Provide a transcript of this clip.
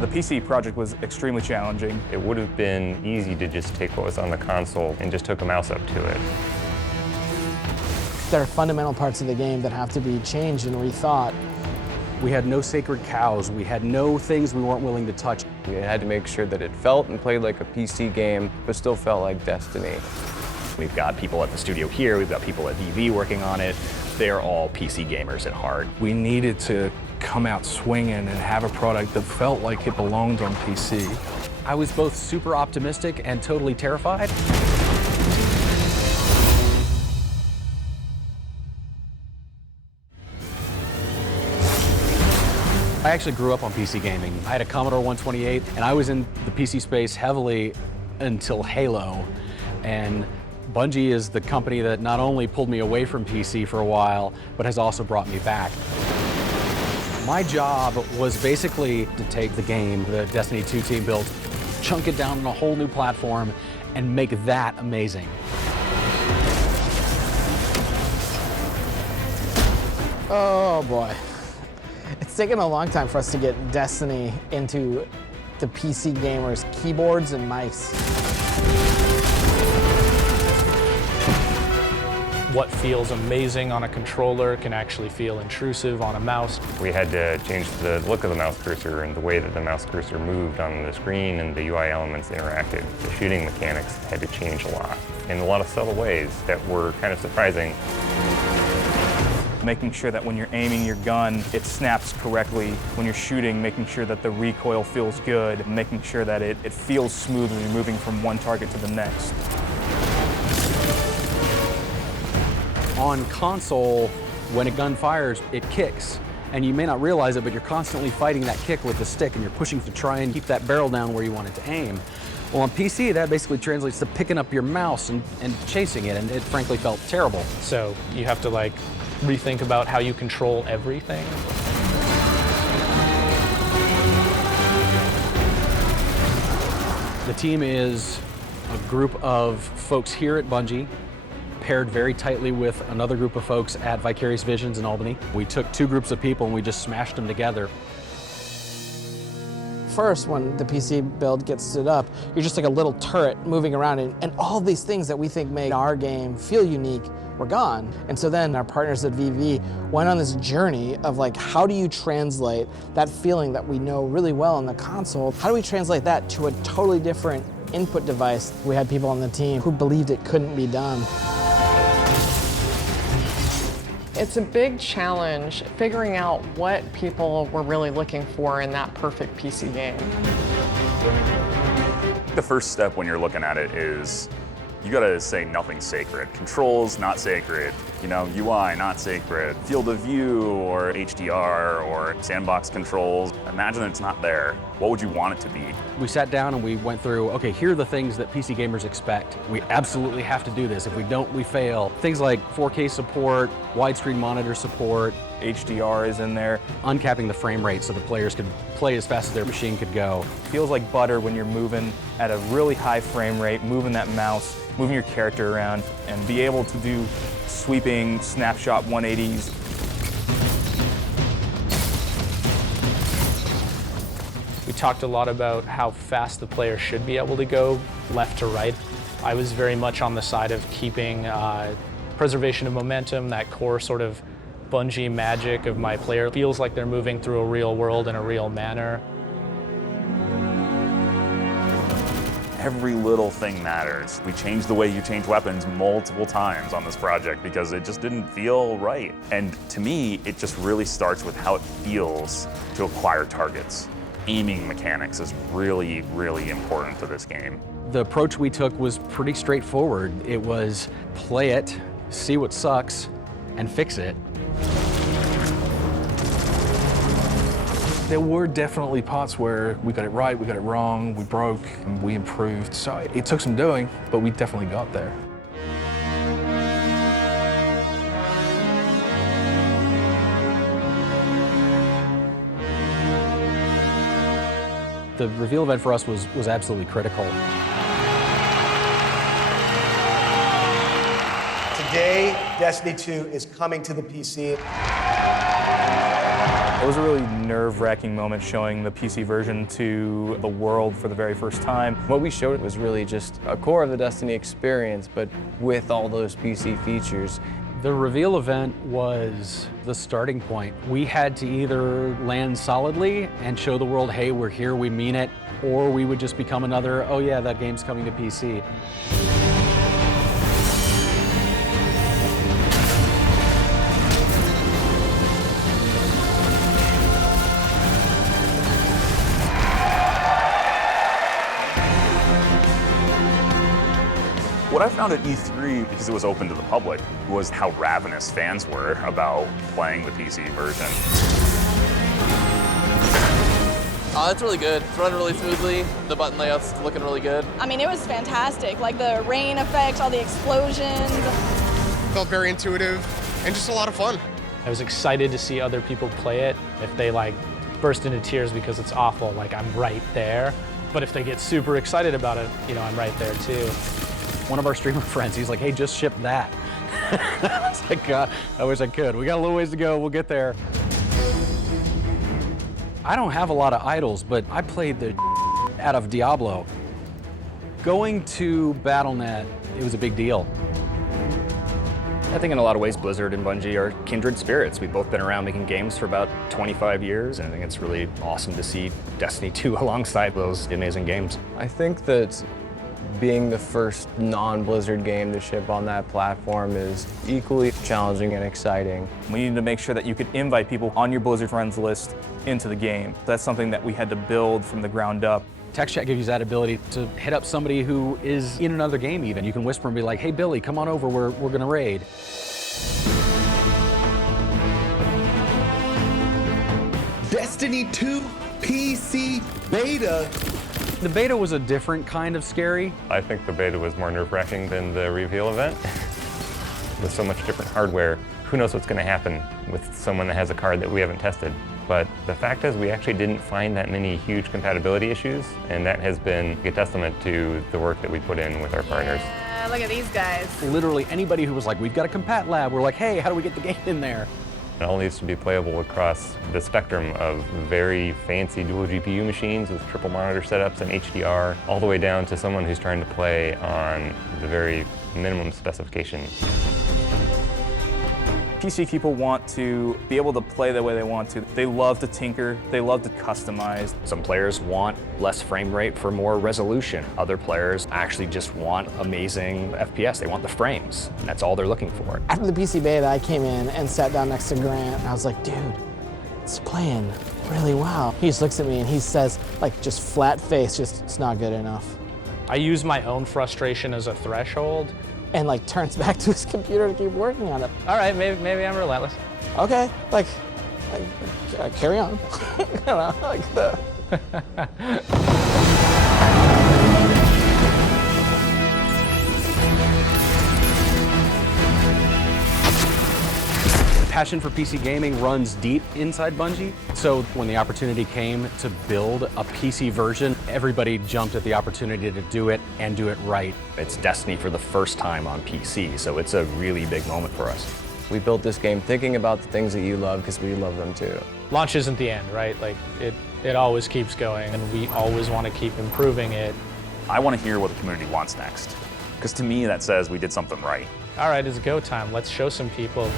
The PC project was extremely challenging. It would have been easy to just take what was on the console and just hook a mouse up to it. There are fundamental parts of the game that have to be changed and rethought. We had no sacred cows. We had no things we weren't willing to touch. We had to make sure that it felt and played like a PC game, but still felt like Destiny. We've got people at the studio here, we've got people at VV working on it. They're all PC gamers at heart. We needed to come out swinging and have a product that felt like it belonged on PC. I was both super optimistic and totally terrified. I actually grew up on PC gaming. I had a Commodore 128, and I was in the PC space heavily until Halo. And Bungie is the company that not only pulled me away from PC for a while, but has also brought me back. My job was basically to take the game the Destiny 2 team built, chunk it down on a whole new platform, and make that amazing. Oh boy. It's taken a long time for us to get Destiny into the PC gamers' keyboards and mice. What feels amazing on a controller can actually feel intrusive on a mouse. We had to change the look of the mouse cursor and the way that the mouse cursor moved on the screen and the UI elements interacted. The shooting mechanics had to change a lot in a lot of subtle ways that were kind of surprising. Making sure that when you're aiming your gun, it snaps correctly. When you're shooting, making sure that the recoil feels good, making sure that it feels smooth when you're moving from one target to the next. On console, when a gun fires, it kicks. And you may not realize it, but you're constantly fighting that kick with the stick and you're pushing to try and keep that barrel down where you want it to aim. Well, on PC, that basically translates to picking up your mouse and chasing it, and it frankly felt terrible. So you have to rethink about how you control everything. The team is a group of folks here at Bungie, paired very tightly with another group of folks at Vicarious Visions in Albany. We took two groups of people and we just smashed them together. First, when the PC build gets stood up, you're just like a little turret moving around, and all these things that we think make our game feel unique were gone. And so then our partners at VV went on this journey of how do you translate that feeling that we know really well on the console? How do we translate that to a totally different input device? We had people on the team who believed it couldn't be done. It's a big challenge figuring out what people were really looking for in that perfect PC game. The first step when you're looking at it is you gotta say nothing's sacred. Controls, not sacred. UI, not sacred. Field of view or HDR or sandbox controls. Imagine it's not there. What would you want it to be? We sat down and we went through, okay, here are the things that PC gamers expect. We absolutely have to do this. If we don't, we fail. Things like 4K support, widescreen monitor support. HDR is in there. Uncapping the frame rate so the players could play as fast as their machine could go. Feels like butter when you're moving at a really high frame rate, moving that mouse, moving your character around, and be able to do sweeping snapshot 180s. We talked a lot about how fast the player should be able to go left to right. I was very much on the side of keeping preservation of momentum, that core sort of Bungie magic of my player feels like they're moving through a real world in a real manner. Every little thing matters. We changed the way you change weapons multiple times on this project because it just didn't feel right. And to me, it just really starts with how it feels to acquire targets. Aiming mechanics is really, really important to this game. The approach we took was pretty straightforward. It was play it, see what sucks, and fix it. There were definitely parts where we got it right, we got it wrong, we broke, and we improved. So it took some doing, but we definitely got there. The reveal event for us was absolutely critical. Today, Destiny 2 is coming to the PC. It was a really nerve-wracking moment showing the PC version to the world for the very first time. What we showed was really just a core of the Destiny experience, but with all those PC features. The reveal event was the starting point. We had to either land solidly and show the world, hey, we're here, we mean it, or we would just become another, oh yeah, that game's coming to PC. What I found at E3, because it was open to the public, was how ravenous fans were about playing the PC version. Oh, it's really good. It's running really smoothly. The button layout's looking really good. I mean, it was fantastic. Like the rain effects, all the explosions. Felt very intuitive and just a lot of fun. I was excited to see other people play it. If they like burst into tears because it's awful, like I'm right there. But if they get super excited about it, you know, I'm right there too. One of our streamer friends, he's like, hey, just ship that. I was like, God, I wish I could. We got a little ways to go, we'll get there. I don't have a lot of idols, but I played the out of Diablo. Going to Battle.net, it was a big deal. I think in a lot of ways, Blizzard and Bungie are kindred spirits. We've both been around making games for about 25 years, and I think it's really awesome to see Destiny 2 alongside those amazing games. I think that being the first non-Blizzard game to ship on that platform is equally challenging and exciting. We needed to make sure that you could invite people on your Blizzard friends list into the game. That's something that we had to build from the ground up. Text chat gives you that ability to hit up somebody who is in another game even. You can whisper and be like, hey Billy, come on over, we're gonna raid. Destiny 2 PC Beta. The beta was a different kind of scary. I think the beta was more nerve-wracking than the reveal event. With so much different hardware, who knows what's going to happen with someone that has a card that we haven't tested. But the fact is we actually didn't find that many huge compatibility issues, and that has been a testament to the work that we put in with our partners. Look at these guys. Literally anybody who was like, we've got a compat lab, we're like, hey, how do we get the game in there? It all needs to be playable across the spectrum of very fancy dual GPU machines with triple monitor setups and HDR, all the way down to someone who's trying to play on the very minimum specification. PC people want to be able to play the way they want to. They love to tinker, they love to customize. Some players want less frame rate for more resolution. Other players actually just want amazing FPS. They want the frames, and that's all they're looking for. After the PC beta, I came in and sat down next to Grant, and I was like, dude, it's playing really well. He just looks at me and he says, like, just flat face, just, it's not good enough. I use my own frustration as a threshold. And like turns back to his computer to keep working on it. All right, maybe I'm relentless. Okay, like carry on. I don't know, like the. Passion for PC gaming runs deep inside Bungie. So when the opportunity came to build a PC version, everybody jumped at the opportunity to do it and do it right. It's Destiny for the first time on PC, so it's a really big moment for us. We built this game thinking about the things that you love because we love them too. Launch isn't the end, right? Like it always keeps going, and we always want to keep improving it. I want to hear what the community wants next, because to me that says we did something right. All right, it's go time. Let's show some people.